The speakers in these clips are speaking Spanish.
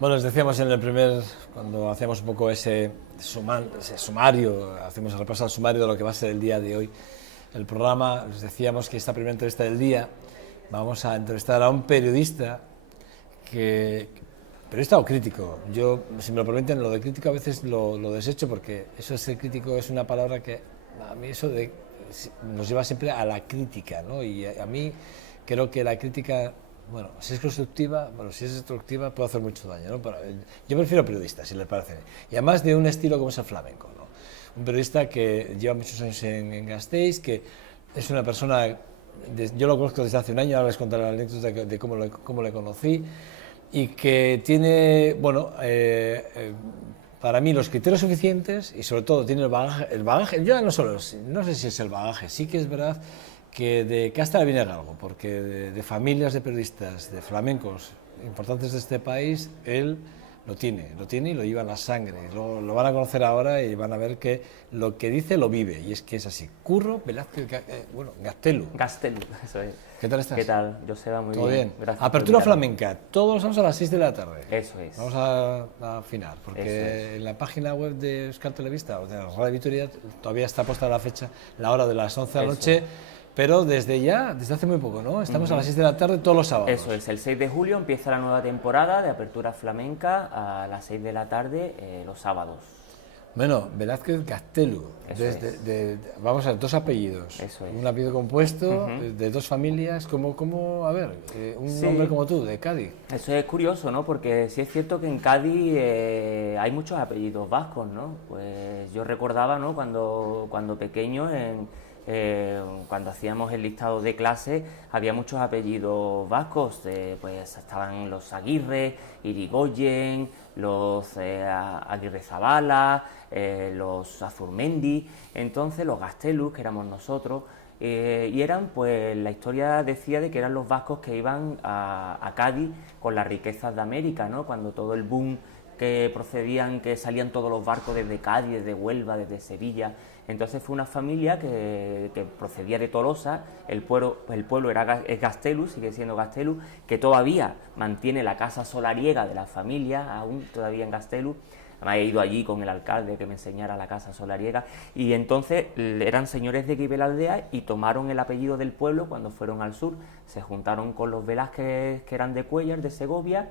Bueno, les decíamos en el primer, cuando hacíamos un poco ese sumario, hacemos el repaso al sumario de lo que va a ser el día de hoy, el programa, les decíamos que esta primera entrevista del día vamos a entrevistar a un periodista periodista o crítico. Yo, si me lo permiten, lo de crítico a veces lo desecho porque eso de ser crítico es una palabra que a mí nos lleva siempre a la crítica, ¿no? Y a mí creo que la crítica, bueno, si es constructiva, bueno, si es destructiva puede hacer mucho daño, ¿no? Yo prefiero periodista, si les parece. Y además de un estilo como es el flamenco, ¿no? Un periodista que lleva muchos años en Gasteiz, que es una persona, yo lo conozco desde hace un año, ahora les contaré la anécdota de cómo le conocí, y que tiene, bueno, para mí los criterios suficientes y sobre todo tiene el bagaje, yo no sé si es el bagaje, sí que es verdad que de casta le viene algo, porque de familias de periodistas, de flamencos importantes de este país, él lo tiene y lo lleva en la sangre. Lo van a conocer ahora y van a ver que lo que dice lo vive, y es que es así. Curro Velázquez, Gastelu. Gastelu, eso es. ¿Qué tal estás? ¿Qué tal? Joseba, muy ¿Todo bien? Gracias. Apertura flamenca, todos los sábados a las 6 de la tarde. Eso es. Vamos a afinar, porque en la página web de Euskal Telebista, o de la Radio Vitoria, todavía está puesta la fecha, la hora de las 11 de la noche, pero desde hace muy poco, ¿no? Estamos a las 6 de la tarde todos los sábados. Eso es, el 6 de julio empieza la nueva temporada de Apertura Flamenca a las 6 de la tarde los sábados. Bueno, Velázquez Gastelu, vamos a ver, dos apellidos, un apellido compuesto, de dos familias, a ver, un hombre como tú, de Cádiz. Eso es curioso, ¿no? Porque sí es cierto que en Cádiz hay muchos apellidos vascos, ¿no? Pues yo recordaba, ¿no? Cuando pequeño, cuando hacíamos el listado de clase, había muchos apellidos vascos, pues estaban los Aguirre, Irigoyen, los Aguirrezabala, los Azurmendi, entonces los Gastelus, que éramos nosotros, y eran, pues la historia decía de que eran los vascos que iban a Cádiz con las riquezas de América, ¿no? Cuando todo el boom que salían todos los barcos desde Cádiz, desde Huelva, desde Sevilla. Entonces fue una familia que procedía de Tolosa, el pueblo es Gastelu, sigue siendo Gastelu, que todavía mantiene la casa solariega de la familia, aún todavía en Gastelu. Además he ido allí con el alcalde que me enseñara la casa solariega, y entonces eran señores de Guibelaldea y tomaron el apellido del pueblo cuando fueron al sur. Se juntaron con los Velázquez, que eran de Cuéllar, de Segovia.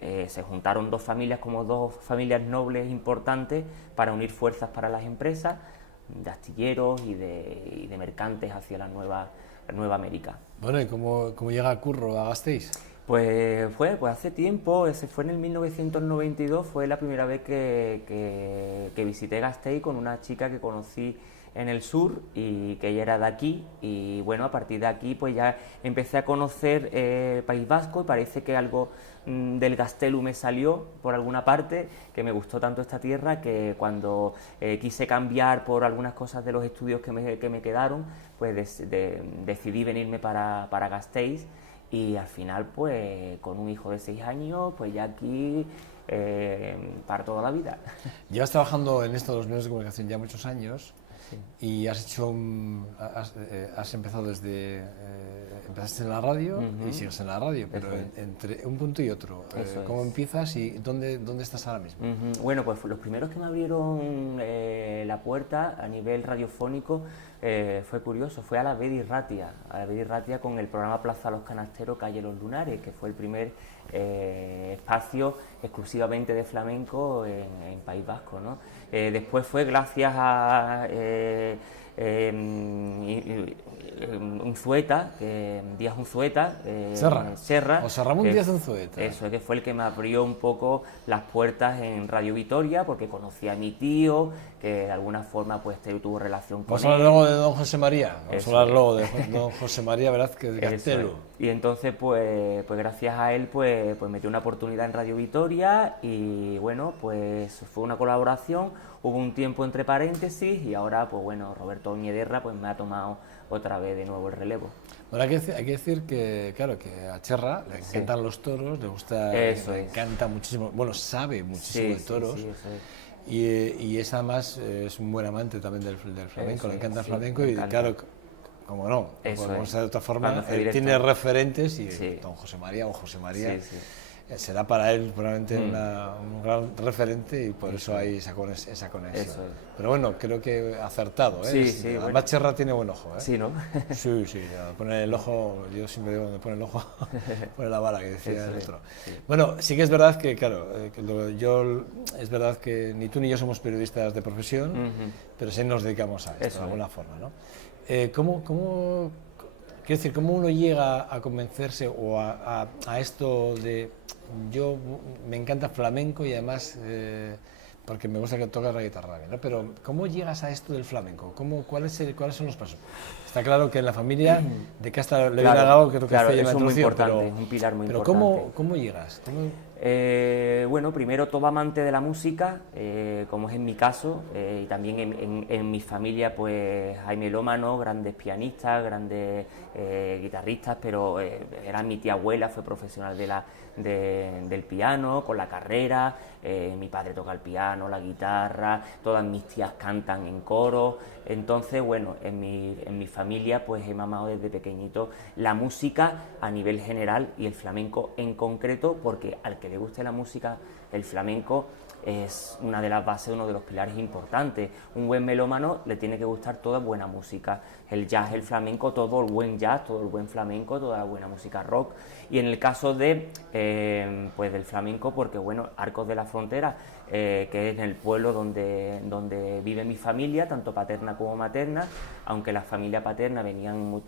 Se juntaron dos familias como dos familias nobles importantes para unir fuerzas para las empresas de astilleros y de mercantes hacia la nueva América. Bueno, ¿y cómo llega Curro a Gasteiz? Pues hace tiempo, fue en el 1992, fue la primera vez que visité Gasteiz con una chica que conocí en el sur y que ella era de aquí, y bueno, a partir de aquí pues ya empecé a conocer País Vasco, y parece que algo del Gastelu me salió por alguna parte, que me gustó tanto esta tierra que cuando quise cambiar por algunas cosas de los estudios que me quedaron, pues decidí venirme para Gasteiz, y al final pues con un hijo de 6 años pues ya aquí para toda la vida. Llevas trabajando en esto de los medios de comunicación ya muchos años. Sí. Y has empezado empezaste en la radio y sigues en la radio, pero entre un punto y otro, ¿cómo empiezas y dónde estás ahora mismo? Bueno, pues los primeros que me abrieron la puerta a nivel radiofónico fue curioso, fue a la Bedi Ratia con el programa Plaza Los Canasteros, Calle Los Lunares, que fue el primer espacio exclusivamente de flamenco en País Vasco, ¿no? Después fue gracias a Unzueta, Díaz Unzueta, Serra, José Ramón Díaz Unzueta. Eso, que fue el que me abrió un poco las puertas en Radio Vitoria, porque conocí a mi tío, que de alguna forma pues tuvo relación con él. Vamos a hablar luego de don José María, vamos a hablar luego de don José María Velázquez Gastelu. Y entonces pues gracias a él pues me dio una oportunidad en Radio Vitoria, y bueno, pues fue una colaboración, hubo un tiempo entre paréntesis, y ahora pues bueno, Roberto Oñederra pues me ha tomado otra vez de nuevo el relevo. Bueno, hay que decir que, claro, que a Cherra le encantan los toros, le gusta, le encanta muchísimo, bueno, sabe muchísimo de toros, y es además es un buen amante también del flamenco, le encanta el flamenco, y claro, como no podemos ser de otra forma, él tiene referentes, y don José María será para él probablemente un gran referente y por eso hay esa conexión. Eso es. Pero bueno, creo que acertado, ¿eh? Sí, sí, Además bueno. Cherra tiene buen ojo, ¿eh? Sí, ¿no? Sí, sí, pone el ojo, yo siempre digo donde pone el ojo, pone la bala, que decía el otro. Sí. Bueno, sí que es verdad que, claro, es verdad que ni tú ni yo somos periodistas de profesión, pero sí nos dedicamos a esto, Eso de es. alguna forma, ¿no? Quiero decir, ¿cómo uno llega a convencerse o a esto de... Yo me encanta flamenco y además... porque me gusta que tocas la guitarra bien, ¿no? Pero ¿cómo llegas a esto del flamenco? ¿Cuáles son los pasos? Está claro que en la familia de Casta le viene a Gago, creo que claro, hace eso es muy introducido, importante, es un pilar muy pero importante. ¿cómo llegas? Bueno, primero todo amante de la música, como es en mi caso, y también en mi familia pues hay melómanos, grandes pianistas, grandes guitarristas, pero era mi tía abuela, fue profesional del piano, con la carrera, mi padre toca el piano, la guitarra, todas mis tías cantan en coro, entonces bueno, en mi familia pues he mamado desde pequeñito la música a nivel general y el flamenco en concreto, porque al que le guste la música, el flamenco es una de las bases, uno de los pilares importantes. Un buen melómano le tiene que gustar toda buena música, el jazz, el flamenco, todo el buen jazz, todo el buen flamenco, toda la buena música rock. Y en el caso pues del flamenco, porque bueno, Arcos de la Frontera, que es en el pueblo donde vive mi familia, tanto paterna como materna, aunque la familia paterna venían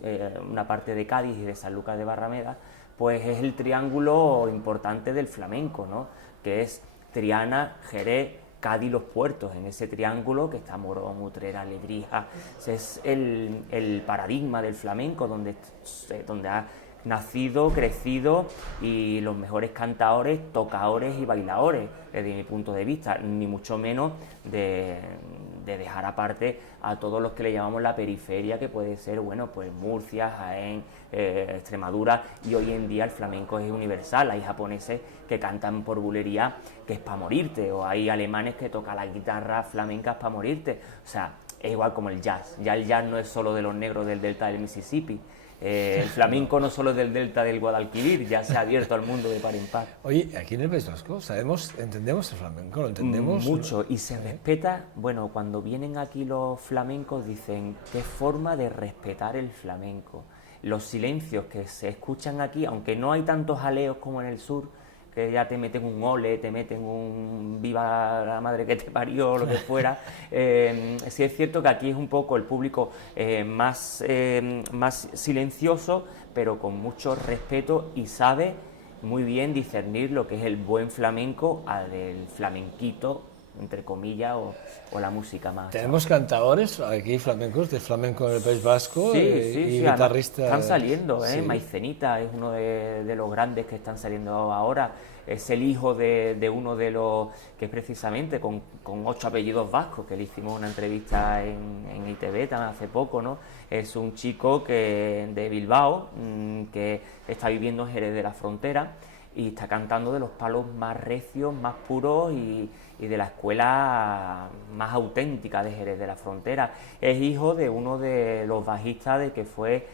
una parte de Cádiz y de San Lucas de Barrameda, pues es el triángulo importante del flamenco, ¿no? Que es Triana, Jerez, Cádiz, Los Puertos. En ese triángulo que está Morón, Utrera, Lebrija, es el paradigma del flamenco, donde ha nacido, crecido, y los mejores cantadores, tocadores y bailadores, desde mi punto de vista, ni mucho menos de dejar aparte a todos los que le llamamos la periferia, que puede ser, bueno, pues Murcia, Jaén, Extremadura, y hoy en día el flamenco es universal. Hay japoneses que cantan por bulería que es para morirte, o hay alemanes que tocan la guitarra flamenca para morirte. O sea, es igual como el jazz. Ya el jazz no es solo de los negros del delta del Mississippi. El flamenco no solo es del delta del Guadalquivir, ya se ha abierto al mundo de par en par. Oye, aquí en el País Vasco entendemos el flamenco, lo entendemos mucho, y se respeta. Bueno, cuando vienen aquí los flamencos dicen qué forma de respetar el flamenco. Los silencios que se escuchan aquí, aunque no hay tantos jaleos como en el sur, que ya te meten un ole, te meten un viva la madre que te parió, lo que fuera. Sí es cierto que aquí es un poco el público más silencioso, pero con mucho respeto, y sabe muy bien discernir lo que es el buen flamenco al del flamenquito, entre comillas, o la música más. Tenemos cantadores aquí flamencos, de flamenco en el País Vasco, y guitarristas. Están saliendo, sí. Maicenita es uno de los grandes que están saliendo ahora. Es el hijo de uno de los que es precisamente con 8 apellidos vascos, que le hicimos una entrevista en ITV hace poco, ¿no? Es un chico de Bilbao, que está viviendo en Jerez de la Frontera y está cantando de los palos más recios, más puros y de la escuela más auténtica de Jerez de la Frontera. Es hijo de uno de los bajistas de que fue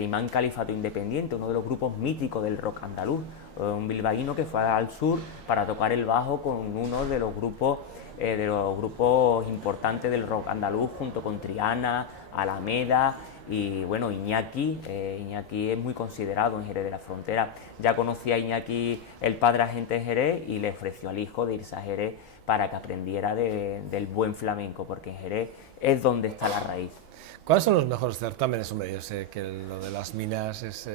Imán Califato Independiente, uno de los grupos míticos del rock andaluz, un bilbaíno que fue al sur para tocar el bajo con uno de los grupos importantes del rock andaluz, junto con Triana, Alameda. Y bueno, Iñaki es muy considerado en Jerez de la Frontera. Ya conocía a Iñaki, el padre agente de Jerez, y le ofreció al hijo de irse a Jerez para que aprendiera del buen flamenco, porque en Jerez es donde está la raíz. ¿Cuáles son los mejores certámenes? Hombre, yo sé que lo de las minas es,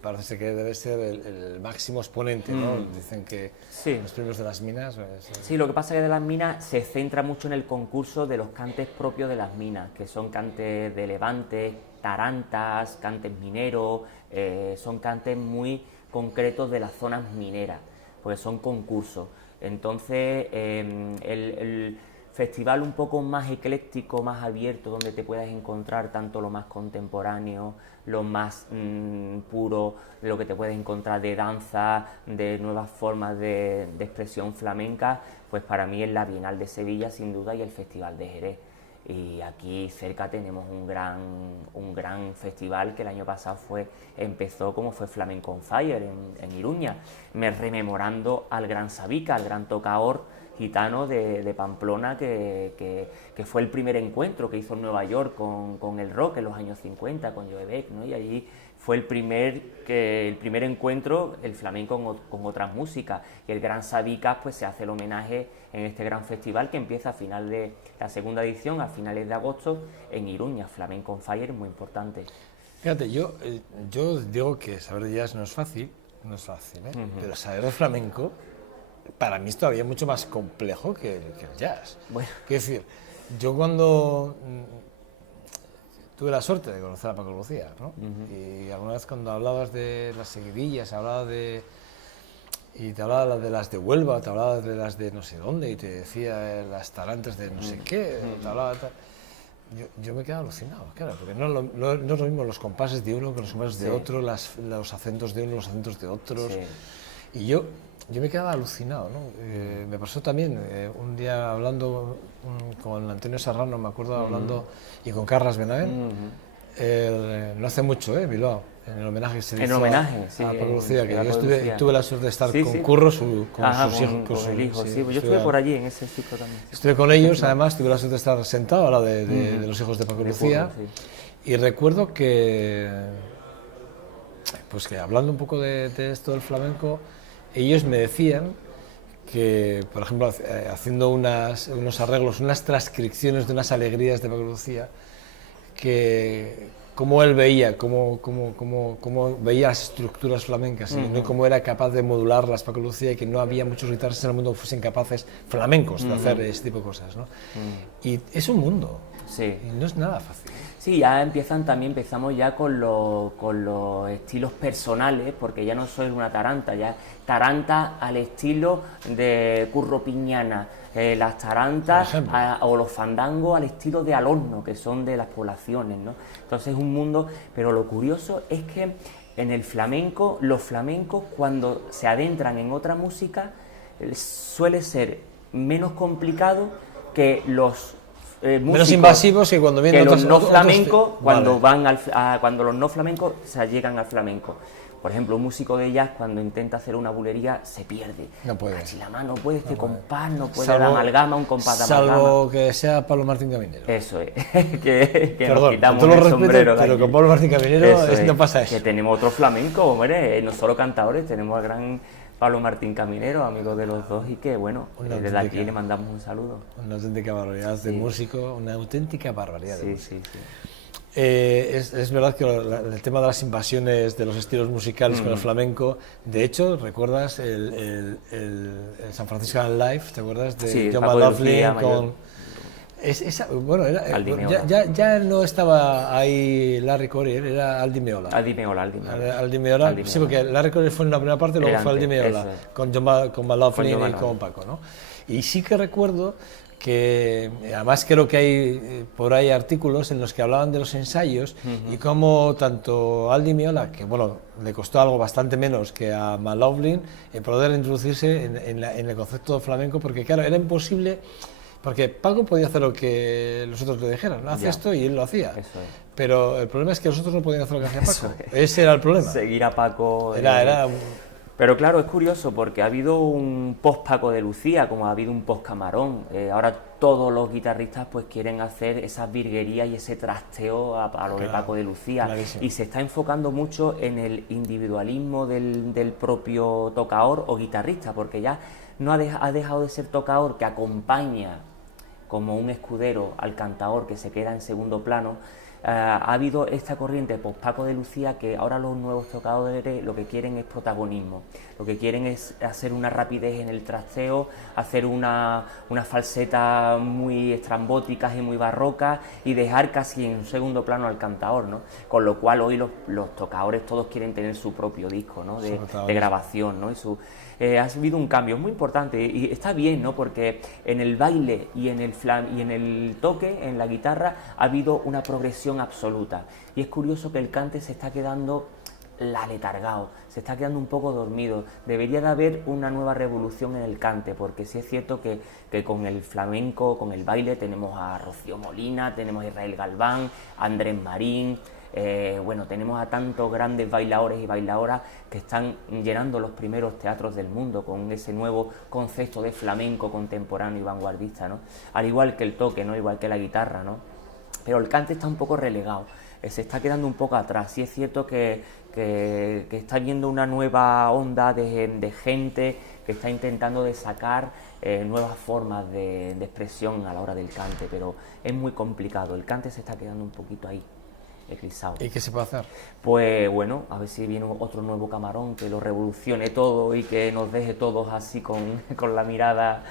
parece que debe ser el máximo exponente, ¿no? Dicen que sí. Los premios de las minas... Sí, lo que pasa es que de las minas se centra mucho en el concurso de los cantes propios de las minas, que son cantes de levante, tarantas, cantes mineros, son cantes muy concretos de las zonas mineras, porque son concursos. Entonces, el festival un poco más ecléctico, más abierto, donde te puedas encontrar tanto lo más contemporáneo, lo más puro, lo que te puedes encontrar de danza, de nuevas formas de expresión flamenca, pues para mí es la Bienal de Sevilla, sin duda, y el Festival de Jerez. Y aquí cerca tenemos un gran festival que el año pasado empezó como fue Flamenco on Fire en Iruña, rememorando al gran Sabica, al gran tocador gitano de Pamplona, que fue el primer encuentro que hizo en Nueva York con el rock en los años 50, con Joe Beck, ¿no? Y allí fue el primer encuentro, el flamenco con otras músicas, y el gran Sabica pues se hace el homenaje en este gran festival que empieza a final de la segunda edición, a finales de agosto, en Iruña. Flamenco on Fire, muy importante. Fíjate, yo digo que saber de jazz no es fácil, pero saber de flamenco para mí es todavía mucho más complejo que el jazz. Bueno. Quiero decir, yo cuando tuve la suerte de conocer a Paco Lucía, ¿no? Y alguna vez cuando hablabas de las seguidillas, y te hablaba de las de Huelva, te hablaba de las de no sé dónde, y te decía las tarantas de no sé qué, te hablaba yo me quedaba alucinado, claro, porque no es lo mismo los compases de uno que los compases de otro, los acentos de uno, los acentos de otros, y yo me quedaba alucinado, ¿no? Me pasó también un día hablando con Antonio Serrano, me acuerdo, hablando, y con Carles Benavent, no hace mucho, Bilbao, en el homenaje que se hizo a Paco Lucía, que yo tuve la suerte de estar con Curro, con su hijo. Sí, pues yo estuve por allí en ese ciclo también. Estuve con ellos, además, tuve la suerte de estar sentado a la de los hijos de Paco Lucía, y recuerdo que hablando un poco de esto del flamenco, ellos me decían que, por ejemplo, haciendo unos arreglos, unas transcripciones de unas alegrías de Paco Lucía, que cómo él veía, cómo veía las estructuras flamencas, y cómo era capaz de modularlas Paco Lucía, y que no había muchos guitarristas en el mundo que fuesen capaces, flamencos, de hacer ese tipo de cosas, ¿no? Y es un mundo, y no es nada fácil. Sí, ya empezamos ya con los estilos personales, porque ya no soy una taranta, ya taranta al estilo de Curro Piñana, las tarantas o los fandangos al estilo de Alorno, que son de las poblaciones, ¿no? Entonces es un mundo, pero lo curioso es que en el flamenco, los flamencos cuando se adentran en otra música suele ser menos complicado que los menos invasivos que cuando vienen los no flamencos, cuando los no flamencos se llegan al flamenco. Por ejemplo, un músico de jazz cuando intenta hacer una bulería se pierde. No puede. No puede este compás, no puede la amalgama, un compás de amalgama. Salvo que sea Pablo Martín Caminero. Eso es, que perdón, nos quitamos con todo el sombrero. Pero con Pablo Martín Caminero no pasa eso. Que tenemos otro flamenco, hombre, no solo cantadores, tenemos al gran Pablo Martín Caminero, amigo de los dos, y que bueno, desde aquí le mandamos un saludo. Una auténtica barbaridad de músico, una auténtica barbaridad de músico. Sí. Es verdad que el tema de las invasiones de los estilos musicales con el flamenco, de hecho, ¿recuerdas el San Francisco Live? ¿Te acuerdas de John McLaughlin con...? Ya no estaba ahí Larry Coryell, era Aldi Meola. Aldi Meola, sí, porque Larry Coryell fue en la primera parte, luego fue Aldi Meola, con McLaughlin y con Paco, ¿no? Y sí que recuerdo que, además creo que hay por ahí artículos en los que hablaban de los ensayos y cómo tanto Aldi Meola, que bueno, le costó algo bastante menos que a McLaughlin, poder introducirse en el concepto de flamenco, porque claro, era imposible. Porque Paco podía hacer lo que los otros le dijeran, ¿no? Haz esto, y él lo hacía. Pero el problema es que los otros no podían hacer lo que hacía Paco. Ese era el problema. Seguir a Paco. Era Pero claro, es curioso porque ha habido un post-Paco de Lucía, como ha habido un post-Camarón. Ahora todos los guitarristas pues quieren hacer esas virguerías y ese trasteo a lo de Paco de Lucía. Clarísimo. Y se está enfocando mucho en el individualismo del propio tocador o guitarrista, porque ya no ha dejado de ser tocador que acompaña como un escudero al cantador que se queda en segundo plano. Ha habido esta corriente post-Paco de Lucía que ahora los nuevos tocadores lo que quieren es protagonismo, lo que quieren es hacer una rapidez en el trasteo, hacer una falseta muy estrambóticas y muy barrocas y dejar casi en un segundo plano al cantador, ¿no? Con lo cual hoy los tocadores todos quieren tener su propio disco, ¿no? de grabación, ¿no? Ha habido un cambio muy importante y está bien, ¿no? Porque en el baile y en el toque, en la guitarra, ha habido una progresión absoluta. Y es curioso que el cante se está quedando aletargado, se está quedando un poco dormido. Debería de haber una nueva revolución en el cante, porque sí es cierto que con el flamenco, con el baile, tenemos a Rocío Molina, tenemos a Israel Galván, a Andrés Marín, bueno, tenemos a tantos grandes bailadores y bailadoras que están llenando los primeros teatros del mundo con ese nuevo concepto de flamenco contemporáneo y vanguardista, ¿no? Al igual que el toque, ¿no? Igual que la guitarra, ¿no? Pero el cante está un poco relegado, se está quedando un poco atrás. Sí es cierto que está viendo una nueva onda de gente que está intentando de sacar nuevas formas de expresión a la hora del cante, pero es muy complicado, el cante se está quedando un poquito ahí, eclipsado. ¿Y qué se puede hacer? Pues bueno, a ver si viene otro nuevo Camarón que lo revolucione todo y que nos deje todos así con la mirada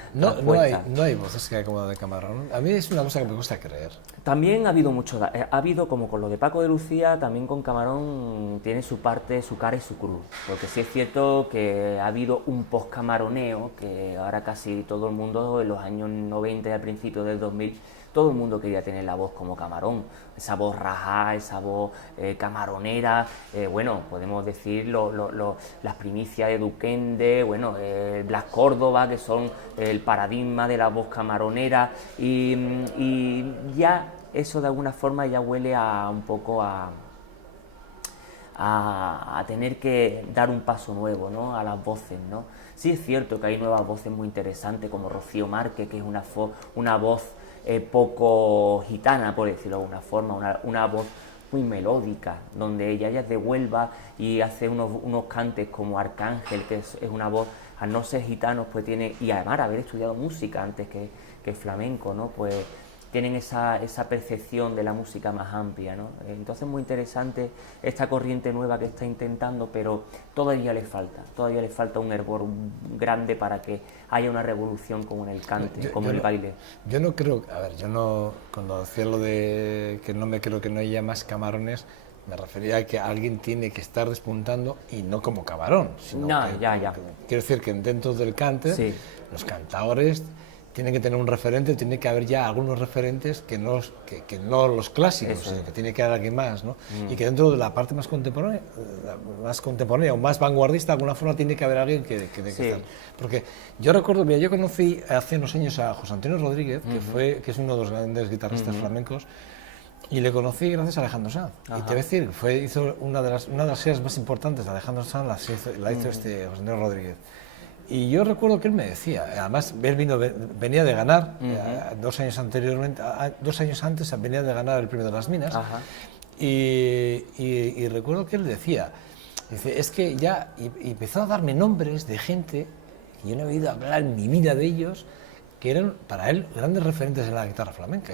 puesta. No hay voces que hay como la de Camarón. A mí es una cosa que me gusta creer. También ha habido mucho, ha habido como con lo de Paco de Lucía, también con Camarón tiene su parte, su cara y su cruz, porque sí es cierto que ha habido un post-camaroneo, que ahora casi todo el mundo en los años 90 y al principio del 2000, todo el mundo quería tener la voz como Camarón, esa voz rajá, esa voz camaronera, bueno, podemos decir las primicias de Duquende, bueno, Blas Córdoba, que son el paradigma de la voz camaronera, y ya eso de alguna forma ya huele a un poco a tener que dar un paso nuevo, ¿no? A las voces, ¿no? Sí es cierto que hay nuevas voces muy interesantes como Rocío Márquez, que es una voz poco gitana, por decirlo de alguna forma, una voz muy melódica, donde ella es de Huelva y hace unos cantes como Arcángel, que es una voz, al no ser gitanos, pues tiene, y además haber estudiado música antes que flamenco, ¿no? Pues tienen esa percepción de la música más amplia, ¿no? Entonces muy interesante esta corriente nueva que está intentando, pero todavía le falta un hervor grande para que haya una revolución como en el cante, como en el baile. Yo no creo, a ver, cuando decía lo de que no me creo que no haya más Camarones, me refería a que alguien tiene que estar despuntando y no como Camarón, sino quiero decir que dentro del cante, sí, los cantadores tiene que tener un referente, tiene que haber ya algunos referentes que no los clásicos, sino que tiene que haber alguien más, ¿no? Y que dentro de la parte más contemporánea o más vanguardista, de alguna forma tiene que haber alguien que estar. Porque yo recuerdo, mira, yo conocí hace unos años a José Antonio Rodríguez, que es uno de los grandes guitarristas flamencos, y le conocí gracias a Alejandro Sanz. Y te voy a decir, hizo una de las giras más importantes de Alejandro Sanz, la hizo José Antonio Rodríguez. Y yo recuerdo que él me decía, además él venía de ganar, 2 años antes venía de ganar el premio de las Minas, y recuerdo que él decía, es que ya empezó a darme nombres de gente que yo no he oído hablar en mi vida de ellos, que eran para él grandes referentes en la guitarra flamenca.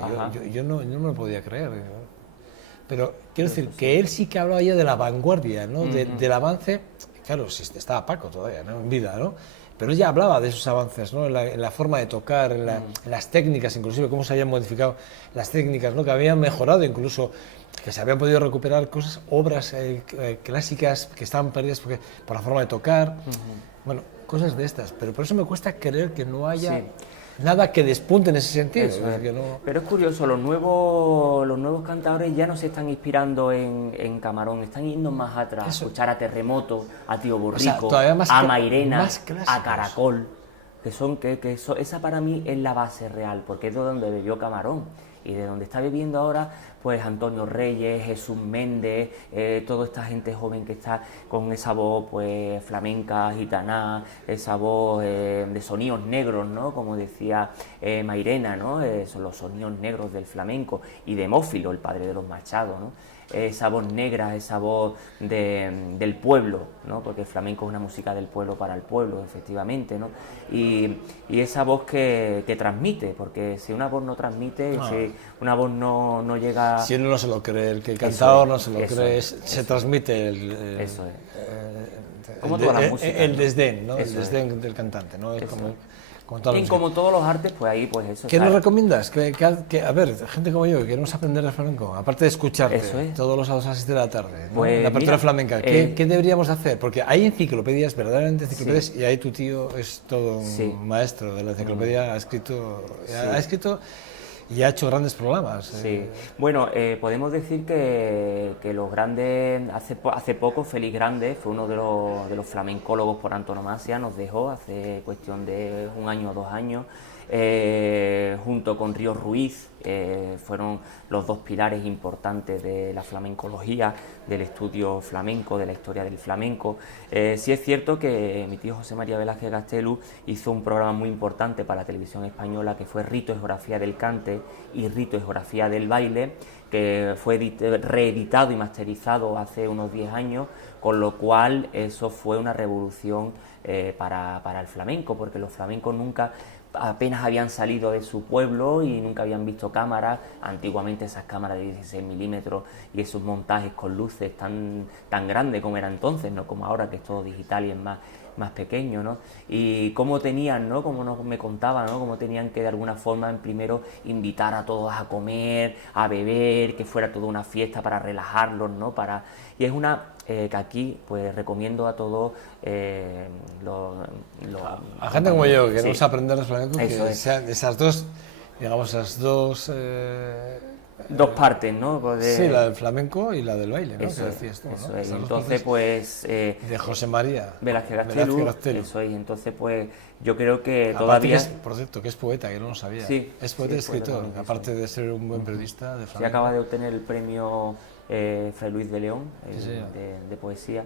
Yo no me lo podía creer. Pero quiero decir que él sí que hablaba ya de la vanguardia, ¿no? Del avance. Claro, sí, estaba Paco todavía, ¿no? En vida, ¿no? Pero él ya hablaba de esos avances, ¿no? En la forma de tocar, en las técnicas, inclusive cómo se habían modificado las técnicas, ¿no? Que habían mejorado, incluso que se habían podido recuperar obras clásicas que estaban perdidas por la forma de tocar, bueno, cosas de estas. Pero por eso me cuesta creer que no haya nada que despunte en ese sentido. Pero es curioso, los nuevos cantadores ya no se están inspirando en Camarón, están yendo más atrás, a escuchar a Terremoto, a Tío Borrico, a Mairena, a Caracol, esa para mí es la base real, porque es de donde bebió Camarón. Y de donde está viviendo ahora, pues Antonio Reyes, Jesús Méndez, toda esta gente joven que está con esa voz pues flamenca, gitana, esa voz de sonidos negros, ¿no? Como decía Mairena, ¿no? Son los sonidos negros del flamenco, y de Mófilo, el padre de los Machado, ¿no? Esa voz negra, esa voz del pueblo, ¿no? Porque el flamenco es una música del pueblo para el pueblo, efectivamente, ¿no? Y esa voz que transmite, porque si una voz no transmite, si una voz no llega... Si uno no se lo cree, el cantador no se lo cree, se transmite como toda la música, el desdén, ¿no? El desdén del cantante, ¿no? Es como todos los artes, pues ahí, pues eso. ¿Qué nos recomiendas? A ver, gente como yo, que queremos aprender el flamenco, aparte de escucharte todos los sábados a las 6 de la tarde, ¿no? Pues, la apertura flamenca, ¿qué deberíamos hacer? Porque hay enciclopedias, verdaderamente enciclopedias, y ahí tu tío es todo un maestro de la enciclopedia, ha escrito y ha hecho grandes programas. Sí, bueno, podemos decir que los grandes, hace poco Félix Grande fue uno de los flamencólogos por antonomasia, nos dejó hace cuestión de 1 año o 2 años, junto con Ríos Ruiz, fueron los 2 pilares importantes de la flamencología, del estudio flamenco, de la historia del flamenco. Sí es cierto que mi tío José María Velázquez Gastelu hizo un programa muy importante para la televisión española que fue Rito y Geografía del Cante y Rito y Geografía del Baile, que fue reeditado y masterizado hace unos 10 años, con lo cual eso fue una revolución para el flamenco, porque los flamencos apenas habían salido de su pueblo y nunca habían visto cámaras. Antiguamente esas cámaras de 16 milímetros y esos montajes con luces tan grandes como era entonces, no como ahora que es todo digital y es más pequeño, ¿no? Y cómo tenían, ¿no? Como me contaba, ¿no? Cómo tenían que de alguna forma primero invitar a todos a comer, a beber, que fuera toda una fiesta para relajarlos, ¿no? Y es una que aquí pues recomiendo a todos a gente como yo que sí. no sabe aprender el flamenco, que sean esas dos, digamos, dos partes, ¿no? Pues sí, la del flamenco y la del baile, ¿no? Eso que decías tú, eso ¿no? es. Entonces, pues... de José María Velázquez Gastelu. Eso es. Entonces, pues, yo creo que aparte todavía... por cierto, que es poeta, que no lo sabía. Sí, es poeta y escritor, poeta, aparte de ser un buen periodista de flamenco. Se acaba de obtener el premio Fray Luis de León de poesía.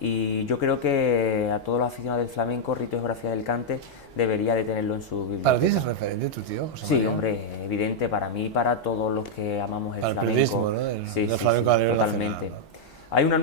Y yo creo que a todos los aficionados del flamenco, Rito y Geografía del Cante debería de tenerlo en su biblioteca. ¿Para ti es referente tu tío, José María? Sí, hombre, evidente, para mí y para todos los que amamos el flamenco. Para el periodismo, ¿no? El flamenco a nivel totalmente. nacional, ¿no? Hay una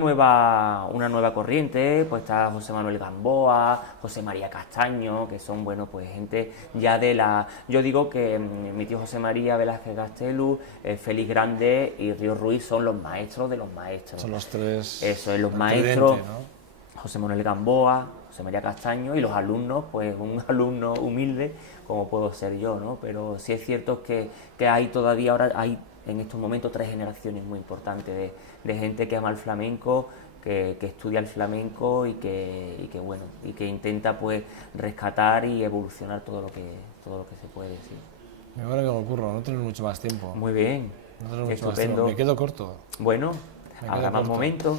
nueva corriente, pues está José Manuel Gamboa, José María Castaño, que son, bueno, pues gente ya de la... Yo digo que mi tío José María Velázquez Gastelu, Félix Grande y Ríos Ruiz son los maestros de los maestros. Son los tres... Eso es, los maestros, ¿no? José Manuel Gamboa, José María Castaño, y los alumnos, pues un alumno humilde como puedo ser yo, ¿no? Pero sí es cierto que hay todavía, ahora hay en estos momentos 3 generaciones muy importantes de gente que ama el flamenco, que estudia el flamenco y que intenta pues rescatar y evolucionar todo lo que se puede, sí. Ahora que me ocurro, no tenemos mucho más tiempo. Muy bien, No tenemos mucho más estupendo. tiempo. Me quedo corto. Bueno, habrá más momentos.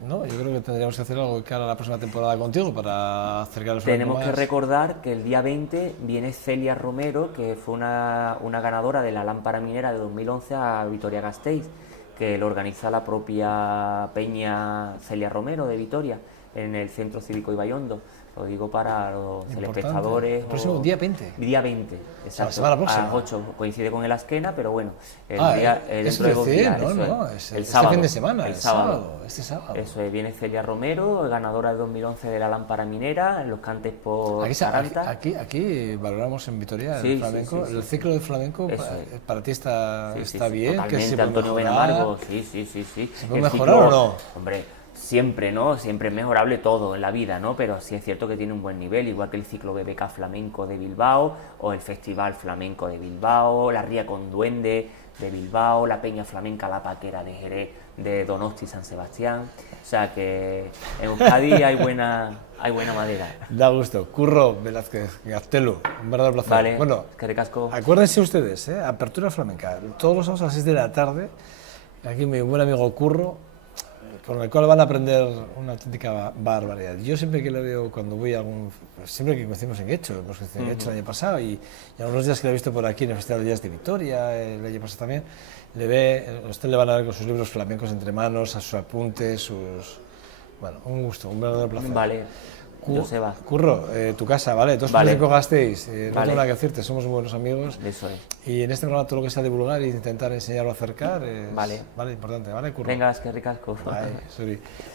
No, yo creo que tendríamos que hacer algo que haga la próxima temporada contigo para acercar el flamenco. Tenemos que recordar que el día 20 viene Celia Romero, que fue una ganadora de la Lámpara Minera de 2011 a Vitoria-Gasteiz, que lo organiza la propia Peña Celia Romero de Vitoria, en el Centro Cívico Ibaiondo. Lo digo para los telespectadores. El próximo día 20. Día 20, exacto. La semana próxima. A las 8 coincide con el Asquena, pero bueno, dentro de 2 días. El sábado, fin de semana, el sábado. Este sábado. Eso es, viene Celia Romero, ganadora de 2011 de la Lámpara Minera, en los cantes por Taranta. Aquí valoramos en Vitoria el flamenco. Sí. El ciclo del flamenco para ti está bien. Totalmente, que se Antonio Benamargo, sí. ¿Se puede mejorar o no? Hombre, siempre, ¿no? Siempre es mejorable todo en la vida, ¿no? Pero sí es cierto que tiene un buen nivel, igual que el ciclo BBK Flamenco de Bilbao, o el Festival Flamenco de Bilbao, la Ría con Duende de Bilbao, la Peña Flamenca La Paquera de Jerez, de Donosti y San Sebastián. O sea que en Euskadi hay buena madera. Da gusto. Curro Velázquez Gastelu, un verdadero placer. Vale, bueno, que recasco. Acuérdense ustedes, Apertura Flamenca, todos los sábados a las 6 de la tarde, aquí mi buen amigo Curro, con el cual van a aprender una auténtica barbaridad. Yo siempre que le veo, cuando voy a siempre que coincidimos en Guecho, hemos coincidido en Guecho el año pasado y algunos días que lo he visto por aquí en el Festival de Jazz de Vitoria, el año pasado también, usted le van a ver con sus libros flamencos entre manos, a sus apuntes, bueno, un gusto, un verdadero placer. Vale. Joseba. Curro, tu casa, ¿vale? Todos vale. por Gasteiz, no tengo nada que decirte, somos buenos amigos. Eso es. Y en este programa todo lo que sea divulgar e intentar enseñarlo a acercar es vale, importante, ¿vale, Curro? Vengas, que ricasco.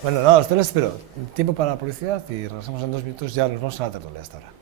Bueno, nada, os te lo espero. Tiempo para la publicidad y regresamos en 2 minutos, ya nos vamos a la tertulia hasta ahora.